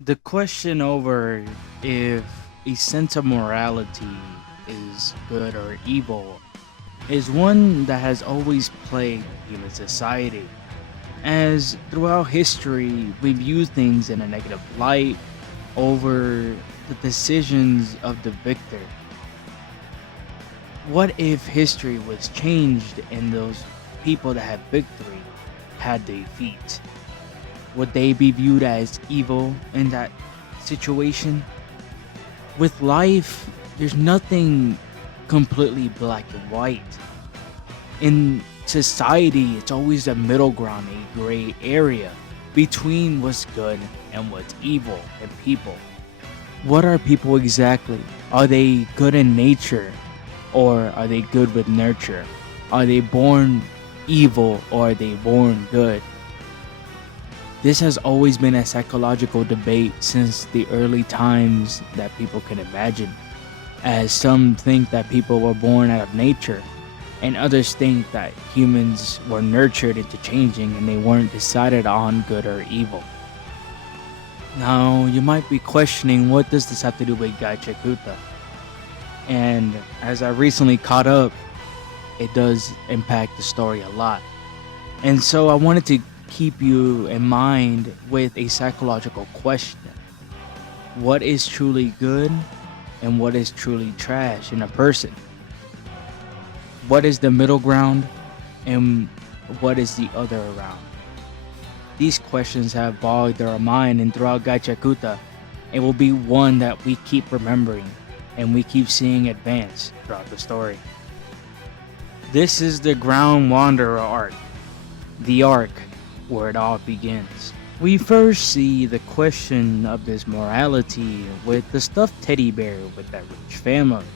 The question over if a sense of morality is good or evil is one that has always plagued human society. As throughout history, we view things in a negative light over the decisions of the victor. What if history was changed and those people that had victory had defeat? Would they be viewed as evil in that situation? With life, there's nothing completely black and white. In society, it's always a middle ground, a gray area between what's good and what's evil in people. What are people exactly? Are they good in nature or are they good with nurture? Are they born evil or are they born good? This has always been a psychological debate since the early times that people can imagine, as some think that people were born out of nature, and others think that humans were nurtured into changing and they weren't decided on good or evil. Now, you might be questioning, what does this have to do with Gachiakuta? And as I recently caught up, it does impact the story a lot. And so I wanted to keep you in mind with a psychological question. What is truly good and what is truly trash in a person? What is the middle ground and what is the other around? These questions have bogged our mind, and throughout Gachakuta, it will be one that we keep remembering and we keep seeing advance throughout the story. This is the Ground Wanderer arc, the arc where it all begins. We first see the question of this morality with the stuffed teddy bear with that rich family.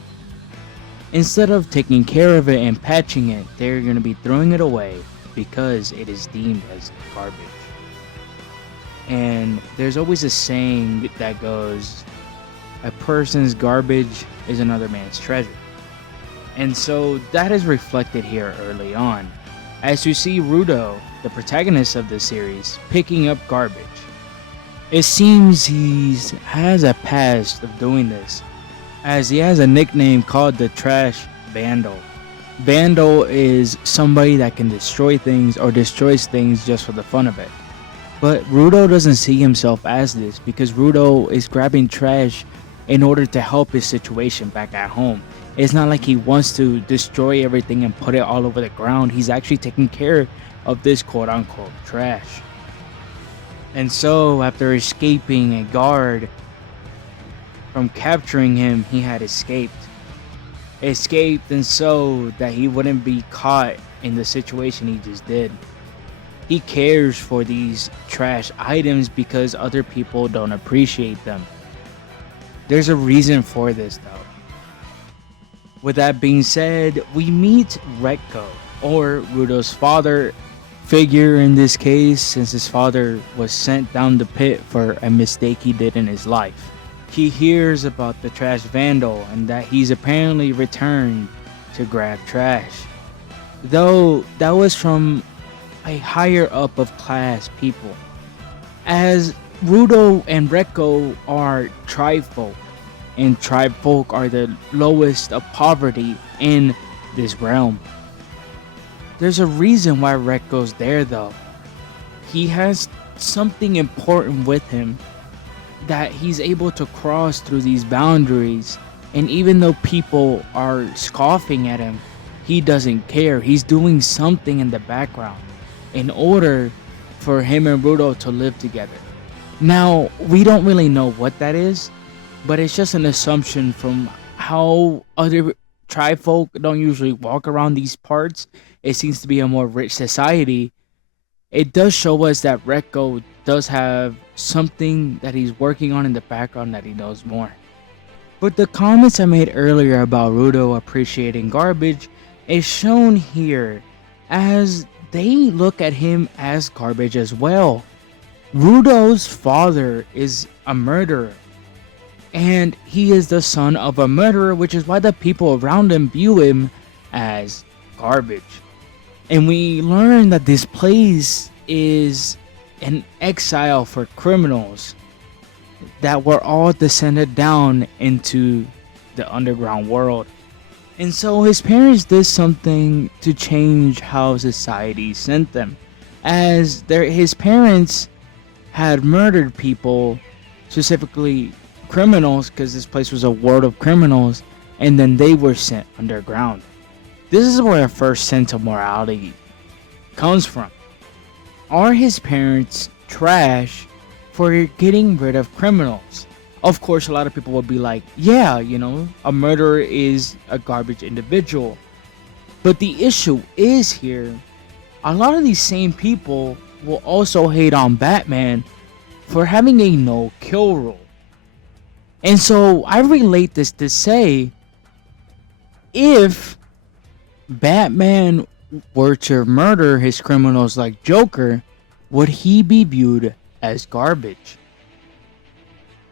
Instead of taking care of it and patching it, they're going to be throwing it away because it is deemed as garbage. And there's always a saying that goes, a person's garbage is another man's treasure. And so that is reflected here early on, as you see Rudo, the protagonist of the series, picking up garbage. It seems he has a past of doing this, as he has a nickname called the Trash Vandal. Vandal is somebody that can destroy things or destroys things just for the fun of it. But Rudo doesn't see himself as this because Rudo is grabbing trash in order to help his situation back at home. It's not like he wants to destroy everything and put it all over the ground. He's actually taking care of this quote unquote trash. And so, after escaping a guard from capturing him, he had escaped. Escaped, and so that he wouldn't be caught in the situation he just did. He cares for these trash items because other people don't appreciate them. There's a reason for this though. With that being said, we meet Retgo, or Rudo's father figure in this case, since his father was sent down the pit for a mistake he did in his life. He hears about the trash vandal and that he's apparently returned to grab trash. Though that was from a higher up of class people, as Rudo and Retgo are tribefolk, and tribefolk are the lowest of poverty in this realm. There's a reason why Retgo's there though. He has something important with him that he's able to cross through these boundaries, and even though people are scoffing at him, he doesn't care. He's doing something in the background in order for him and Rudo to live together. Now, we don't really know what that is, but it's just an assumption from how other tribe folk don't usually walk around these parts. It seems to be a more rich society. It does show us that Retgo does have something that he's working on in the background that he knows more. But the comments I made earlier about Rudo appreciating garbage is shown here, as they look at him as garbage as well. Rudo's father is a murderer, and he is the son of a murderer, which is why the people around him view him as garbage. And we learn that this place is an exile for criminals. that were all descended down into the underground world. And so his parents did something to change how society sent them, as his parents had murdered people, specifically criminals, because this place was a world of criminals, and then they were sent underground. This is where our first sense of morality comes from. Are his parents trash for getting rid of criminals? Of course, a lot of people will be like, yeah, a murderer is a garbage individual. But the issue is here, a lot of these same people will also hate on Batman for having a no-kill rule. And so I relate this to say, if Batman were to murder his criminals like Joker, would he be viewed as garbage?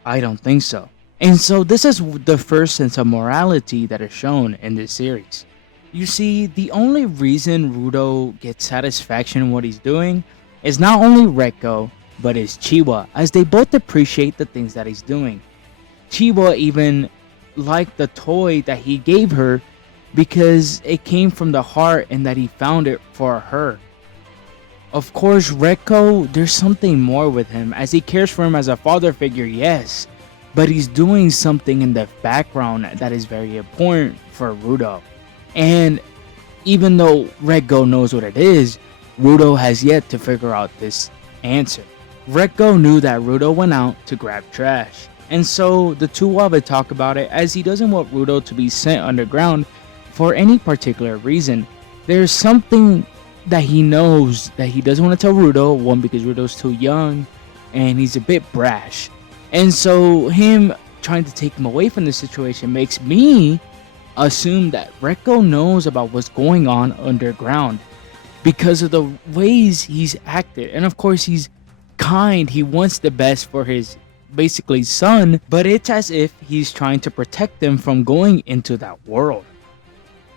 I don't think so. And so this is the first sense of morality that is shown in this series. You see, the only reason Rudo gets satisfaction in what he's doing is not only Retgo, but is Chiwa, as they both appreciate the things that he's doing. Chiwa even liked the toy that he gave her because it came from the heart and that he found it for her. Of course, Retgo, there's something more with him, as he cares for him as a father figure, yes, but he's doing something in the background that is very important for Rudo. And even though Retgo knows what it is, Rudo has yet to figure out this answer. Retgo knew that Rudo went out to grab trash, and so the two of it talk about it, as he doesn't want Rudo to be sent underground for any particular reason. There's something that he knows that he doesn't want to tell Rudo, one, because Rudo's too young and he's a bit brash, and so him trying to take him away from the situation makes me assume that Retgo knows about what's going on underground because of the ways he's acted. And of course, he's kind, he wants the best for his basically son, but it's as if he's trying to protect them from going into that world.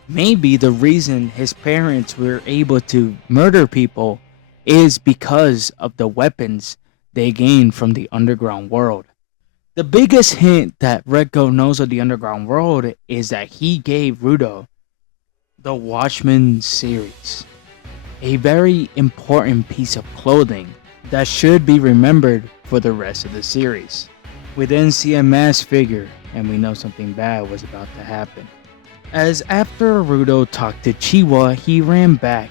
Maybe the reason his parents were able to murder people is because of the weapons they gained from the underground world. The biggest hint that Retgo knows of the underground world is that he gave Rudo the Watchmen series, a very important piece of clothing that should be remembered for the rest of the series. We then see a masked figure, and we know something bad was about to happen. As after Rudo talked to Chiwa, he ran back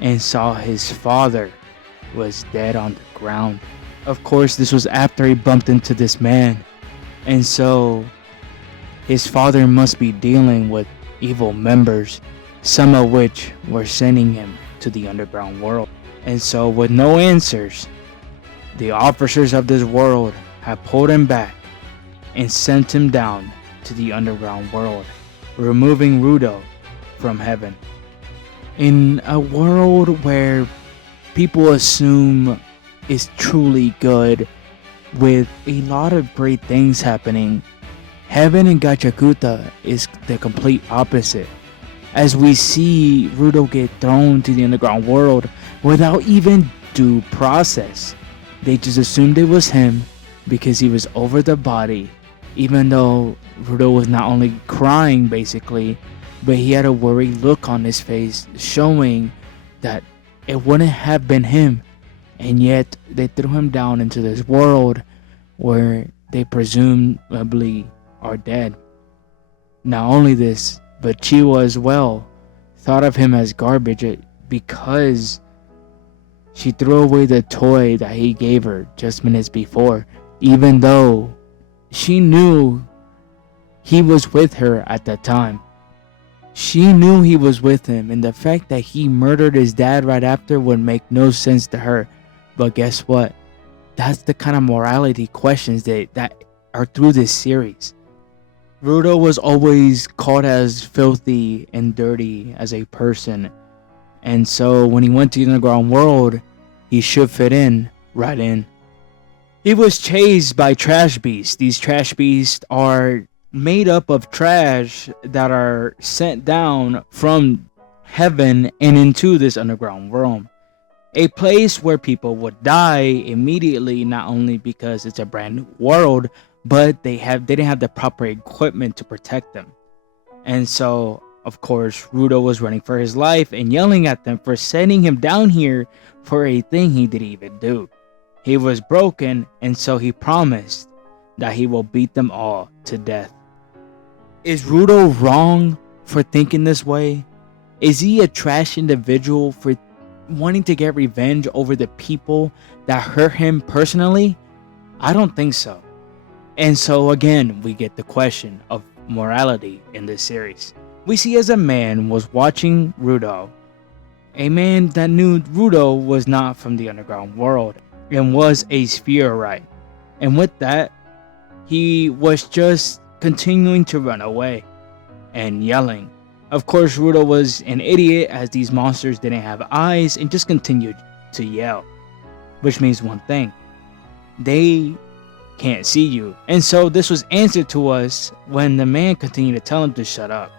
and saw his father was dead on the ground. Of course, this was after he bumped into this man, and so his father must be dealing with evil members, some of which were sending him to the underground world. And so with no answers, the officers of this world have pulled him back and sent him down to the underground world, removing Rudo from heaven. In a world where people assume is truly good, with a lot of great things happening, heaven in Gachiakuta is the complete opposite, as we see Rudo get thrown to the underground world without even due process. They just assumed it was him because he was over the body, even though Rudo was not only crying basically, but he had a worried look on his face, showing that it wouldn't have been him. And yet they threw him down into this world where they presumably are dead. Not only this, but Chiwa as well thought of him as garbage because she threw away the toy that he gave her just minutes before, even though she knew he was with her at that time. She knew he was with him, and the fact that he murdered his dad right after would make no sense to her. But guess what? That's the kind of morality questions that are through this series. Rudo was always called as filthy and dirty as a person, and so when he went to the underground world, he should fit in right in. He was chased by trash beasts. These trash beasts are made up of trash that are sent down from heaven and into this underground realm. A place where people would die immediately, not only because it's a brand new world, but they didn't have the proper equipment to protect them. And so, of course, Rudo was running for his life and yelling at them for sending him down here for a thing he didn't even do. He was broken, and so he promised that he will beat them all to death. Is Rudo wrong for thinking this way? Is he a trash individual for wanting to get revenge over the people that hurt him personally? I don't think so. And so again, we get the question of morality in this series. We see as a man was watching Rudo, a man that knew Rudo was not from the underground world and was a spheroid. And with that, he was just continuing to run away and yelling. Of course, Rudo was an idiot as these monsters didn't have eyes and just continued to yell. Which means one thing. They can't see you. And so this was answered to us when the man continued to tell him to shut up.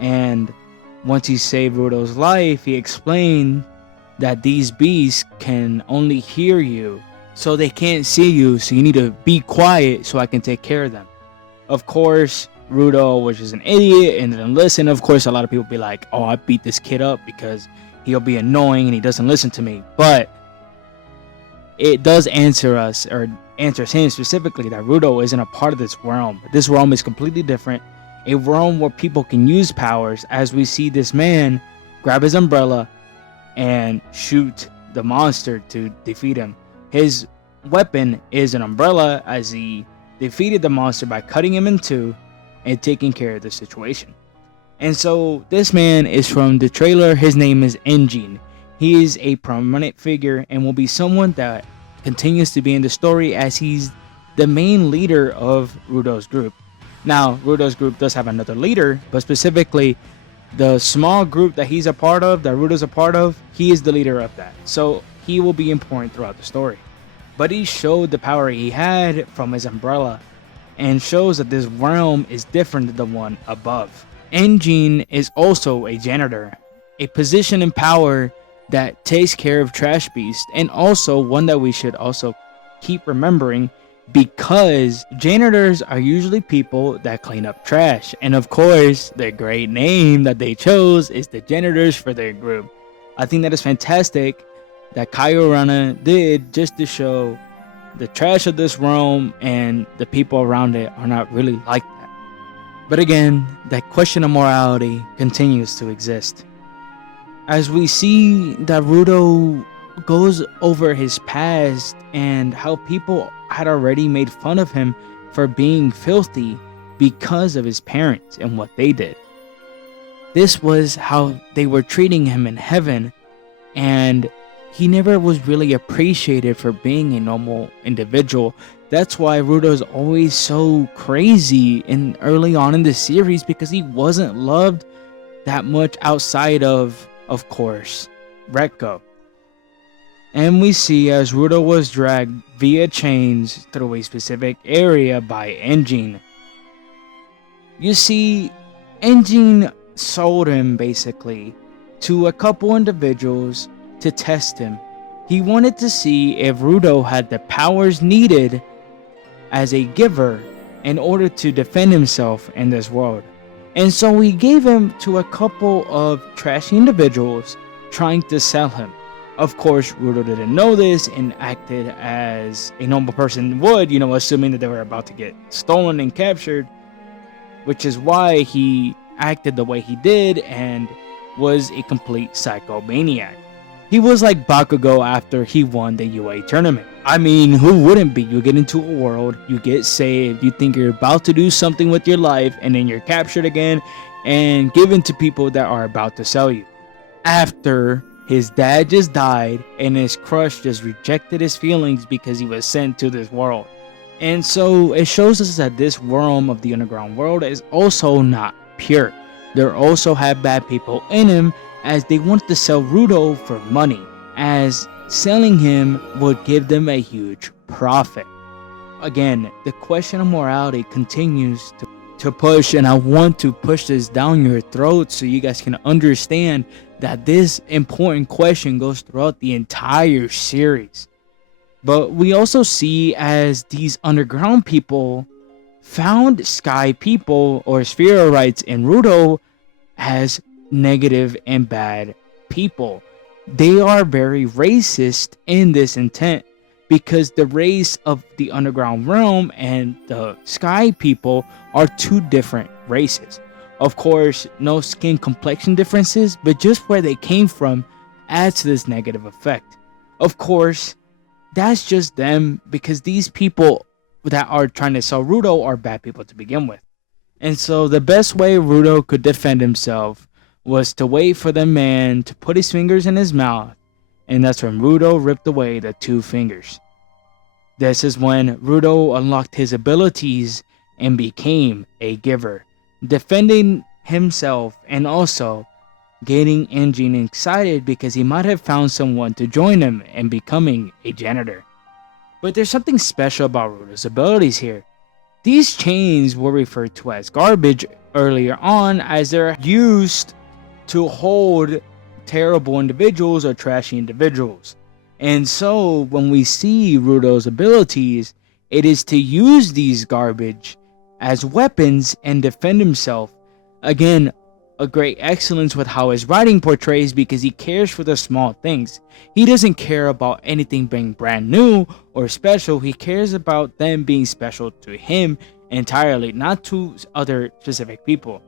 And once he saved Rudo's life, he explained that these beasts can only hear you, so they can't see you, so you need to be quiet so I can take care of them. Of course, Rudo was just an idiot and didn't listen. Of course, a lot of people be like, oh, I beat this kid up because he'll be annoying and he doesn't listen to me. But it does answer us, or answers him specifically, that Rudo isn't a part of this realm. This realm is completely different. A realm where people can use powers, as we see this man grab his umbrella and shoot the monster to defeat him. His weapon is an umbrella, as he defeated the monster by cutting him in two and taking care of the situation. And so this man is from the trailer. His name is Engine. He is a prominent figure and will be someone that continues to be in the story, as he's the main leader of Rudo's group. Now, Rudo's group does have another leader, but specifically the small group that he's a part of, that Rudo's a part of, he is the leader of that. So he will be important throughout the story. But he showed the power he had from his umbrella and shows that this realm is different than the one above. Engine is also a janitor, a position in power that takes care of trash beasts, and also one that we should also keep remembering, because janitors are usually people that clean up trash. And of course, the great name that they chose is the janitors for their group. I think that is fantastic that Kaiorana did, just to show the trash of this realm and the people around it are not really like that. But again, that question of morality continues to exist, as we see that Rudo goes over his past and how people had already made fun of him for being filthy because of his parents and what they did. This was how they were treating him in heaven, and he never was really appreciated for being a normal individual. That's why Rudo's always so crazy in early on in the series, because he wasn't loved that much outside of course, Retgo. And we see as Rudo was dragged via chains through a specific area by Engine. You see, Engine sold him basically to a couple individuals to test him. He wanted to see if Rudo had the powers needed as a giver in order to defend himself in this world. And so he gave him to a couple of trashy individuals trying to sell him. Of course, Rudo didn't know this and acted as a normal person would, assuming that they were about to get stolen and captured, which is why he acted the way he did and was a complete psychomaniac. He was like Bakugo after he won the UA tournament. I mean, who wouldn't be? You get into a world, you get saved, you think you're about to do something with your life, and then you're captured again and given to people that are about to sell you. After his dad just died and his crush just rejected his feelings because he was sent to this world. And so it shows us that this realm of the underground world is also not pure. There also have bad people in him, as they wanted to sell Rudo for money, as selling him would give them a huge profit. Again, the question of morality continues to push, and I want to push this down your throat so you guys can understand that this important question goes throughout the entire series. But we also see as these underground people found sky people or spheroids in Rudo as negative and bad people. They are very racist in this intent because the race of the underground realm and the sky people are two different races. Of course, no skin complexion differences, but just where they came from adds to this negative effect. Of course, that's just them because these people that are trying to sell Rudo are bad people to begin with. And so the best way Rudo could defend himself was to wait for the man to put his fingers in his mouth, and that's when Rudo ripped away the two fingers. This is when Rudo unlocked his abilities and became a giver, defending himself and also getting Engine excited because he might have found someone to join him and becoming a janitor. But there's something special about Rudo's abilities here. These chains were referred to as garbage earlier on as they're used to hold terrible individuals or trashy individuals. And so when we see Rudo's abilities, it is to use these garbage as weapons and defend himself. Again, a great excellence with how his writing portrays because he cares for the small things. He doesn't care about anything being brand new or special. He cares about them being special to him entirely, not to other specific people.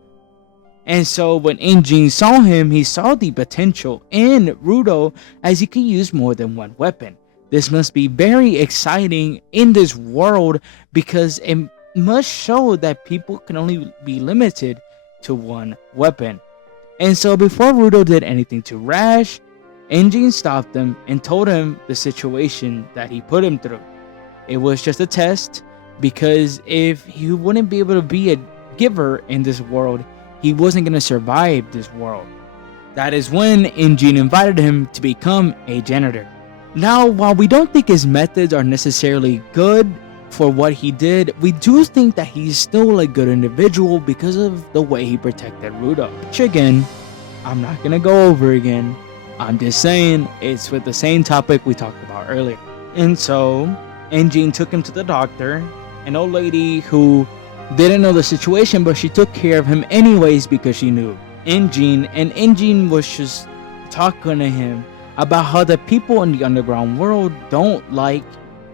And so when Engine saw him, he saw the potential in Rudo as he could use more than one weapon. This must be very exciting in this world because it must show that people can only be limited to one weapon. And so before Rudo did anything too rash, Engine stopped him and told him the situation that he put him through. It was just a test because if he wouldn't be able to be a giver in this world, he wasn't going to survive this world. That is when Engine invited him to become a janitor. Now, while we don't think his methods are necessarily good for what he did, we do think that he's still a good individual because of the way he protected Rudo. Which again, I'm not going to go over again. I'm just saying it's with the same topic we talked about earlier. And so, Engine took him to the doctor, an old lady who didn't know the situation, but she took care of him anyways because she knew Engine, and Engine was just talking to him about how the people in the underground world don't like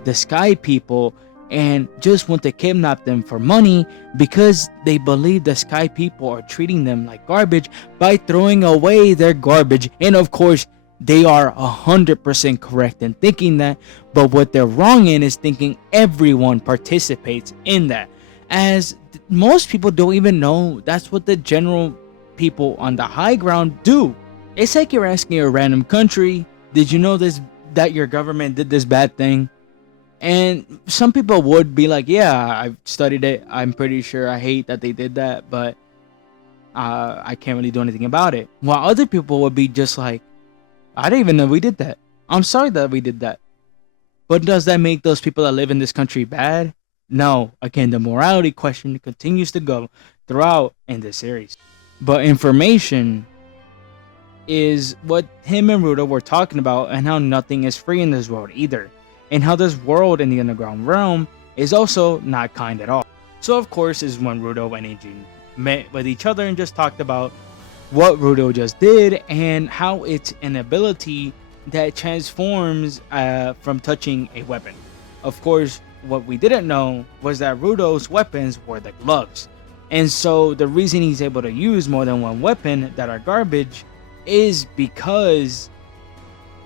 the sky people and just want to kidnap them for money because they believe the sky people are treating them like garbage by throwing away their garbage. And of course, they are 100% correct in thinking that, but what they're wrong in is thinking everyone participates in that. As most people don't even know that's what the general people on the high ground do. It's like you're asking a random country, did you know this, that your government did this bad thing? And some people would be like, yeah, I've studied it, I'm pretty sure, I hate that they did that, but I can't really do anything about it. While other people would be just like, I didn't even know we did that, I'm sorry that we did that. But does that make those people that live in this country bad? No. Again, the morality question continues to go throughout in this series. But information is what him and Rudo were talking about, and how nothing is free in this world either. And how this world in the underground realm is also not kind at all. So of course is when Rudo and Engine met with each other and just talked about what Rudo just did and how it's an ability that transforms from touching a weapon. Of course, what we didn't know was that Rudo's weapons were the gloves. And so the reason he's able to use more than one weapon that are garbage is because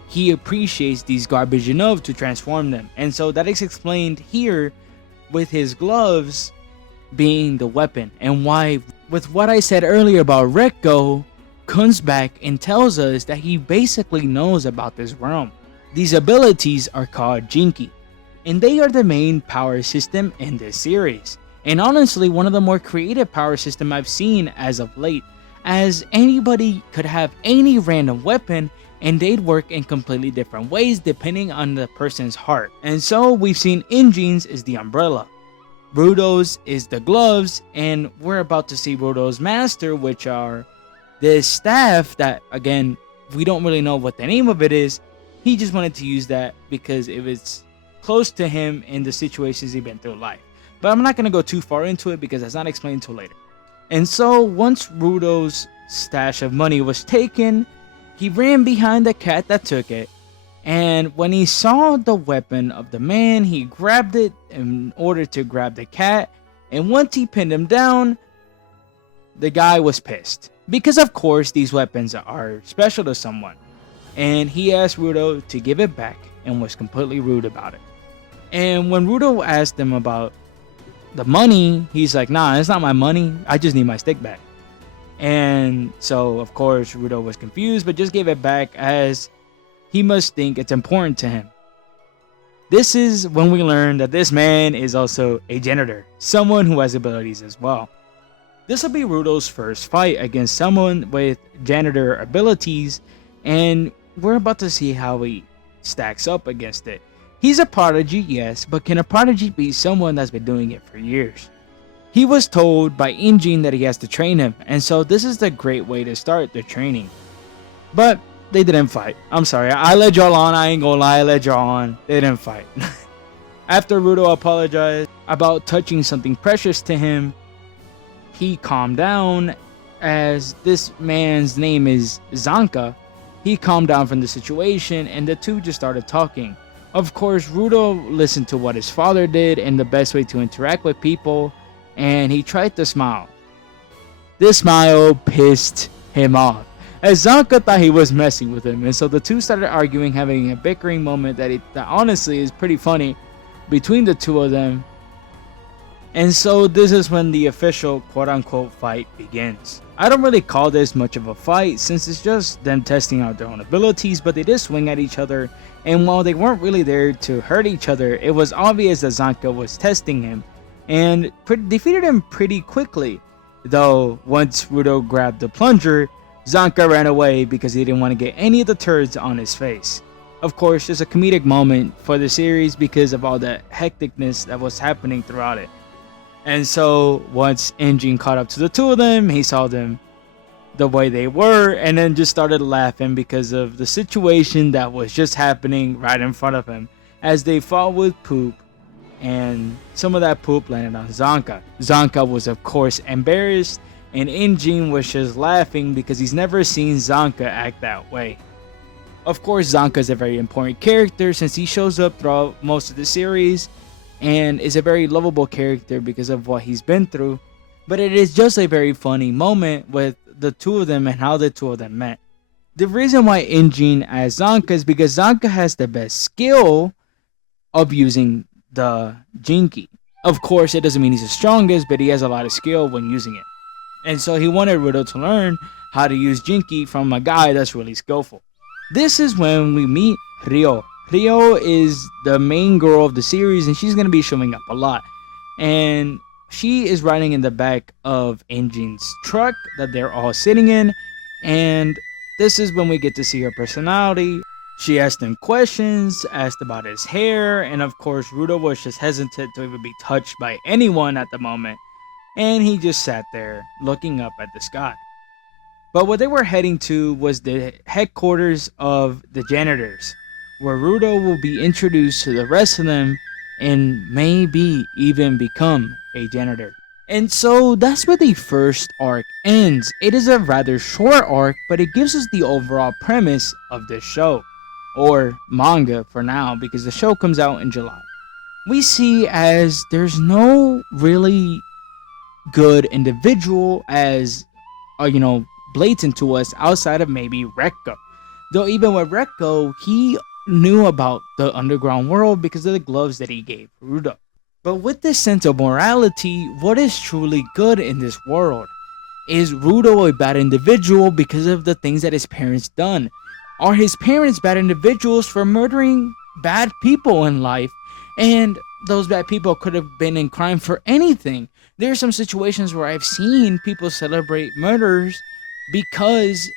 he appreciates these garbage enough to transform them. And so that is explained here with his gloves being the weapon, and why, with what I said earlier about Retgo, comes back and tells us that he basically knows about this realm. These abilities are called Jinki, and they are the main power system in this series, and honestly one of the more creative power system I've seen as of late, as anybody could have any random weapon and they'd work in completely different ways depending on the person's heart. And so we've seen Engine's is the umbrella, Rudo's is the gloves, and we're about to see Rudo's master, which are this staff that again we don't really know what the name of it is. He just wanted to use that because it was close to him in the situations he'd been through in life. But I'm not going to go too far into it because that's not explained until later. And so once Rudo's stash of money was taken, he ran behind the cat that took it. And when he saw the weapon of the man, he grabbed it in order to grab the cat. And once he pinned him down, the guy was pissed. Because of course these weapons are special to someone. And he asked Rudo to give it back and was completely rude about it. And when Rudo asked him about the money, he's like, nah, it's not my money. I just need my stick back. And so, of course, Rudo was confused, but just gave it back as he must think it's important to him. This is when we learn that this man is also a janitor, someone who has abilities as well. This will be Rudo's first fight against someone with janitor abilities, and we're about to see how he stacks up against it. He's a prodigy, yes, but can a prodigy be someone that's been doing it for years? He was told by Injin that he has to train him, and so this is the great way to start the training. But they didn't fight. I'm sorry, I led y'all on, I ain't gonna lie, I led y'all on. They didn't fight. After Rudo apologized about touching something precious to him, he calmed down. As this man's name is Zanka, he calmed down from the situation and the two just started talking. Of course, Rudo listened to what his father did and the best way to interact with people, and he tried to smile. This smile pissed him off, as Zanka thought he was messing with him, and so the two started arguing, having a bickering moment that honestly is pretty funny between the two of them. And so this is when the official quote-unquote fight begins. I don't really call this much of a fight since it's just them testing out their own abilities, but they did swing at each other, and while they weren't really there to hurt each other, it was obvious that Zanka was testing him and defeated him pretty quickly. Though once Rudo grabbed the plunger, Zanka ran away because he didn't want to get any of the turds on his face. Of course, there's a comedic moment for the series because of all the hecticness that was happening throughout it. And so once Injin caught up to the two of them, he saw them the way they were and then just started laughing because of the situation that was just happening right in front of him as they fought with poop, and some of that poop landed on Zanka. Zanka was of course embarrassed, and Injin was just laughing because he's never seen Zanka act that way. Of course, Zanka is a very important character since he shows up throughout most of the series and is a very lovable character because of what he's been through, but it is just a very funny moment with the two of them and how the two of them met. The reason why Injin as Zanka is because Zanka has the best skill of using the Jinki. Of course, it doesn't mean he's the strongest, but he has a lot of skill when using it. And so he wanted Rudo to learn how to use Jinki from a guy that's really skillful. This is when we meet Ryo. Ryo is the main girl of the series, and she's going to be showing up a lot. And she is riding in the back of Injin's truck that they're all sitting in. And this is when we get to see her personality. She asked him questions, asked about his hair, and of course Rudo was just hesitant to even be touched by anyone at the moment. And he just sat there looking up at the sky. But what they were heading to was the headquarters of the janitors, where Rudo will be introduced to the rest of them and maybe even become a janitor. And so that's where the first arc ends. It is a rather short arc, but it gives us the overall premise of this show, or manga for now, because the show comes out in July. We see as there's no really good individual as, blatant to us outside of maybe Retgo. Though even with Retgo, he knew about the underground world because of the gloves that he gave Rudo. But with this sense of morality, what is truly good in this world? Is Rudo a bad individual because of the things that his parents done? Are his parents bad individuals for murdering bad people in life? And those bad people could have been in crime for anything. There are some situations where I've seen people celebrate murders because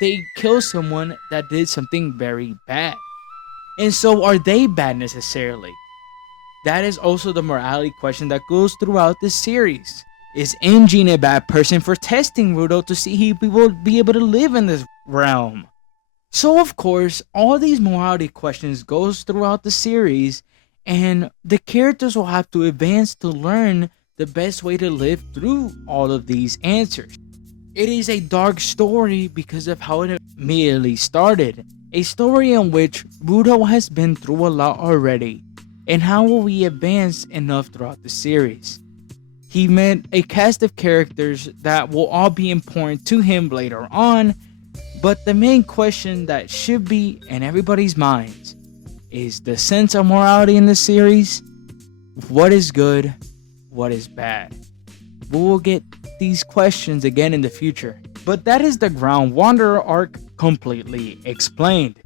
they kill someone that did something very bad. And so are they bad necessarily? That is also the morality question that goes throughout this series. Is Injin a bad person for testing Rudo to see if he will be able to live in this realm? So of course, all these morality questions goes throughout the series, and the characters will have to advance to learn the best way to live through all of these answers. It is a dark story because of how it immediately started. A story in which Rudo has been through a lot already, and how will we advance enough throughout the series. He met a cast of characters that will all be important to him later on, but the main question that should be in everybody's minds is the sense of morality in the series. What is good? What is bad? We will get these questions again in the future. But that is the Ground Wanderer arc completely explained.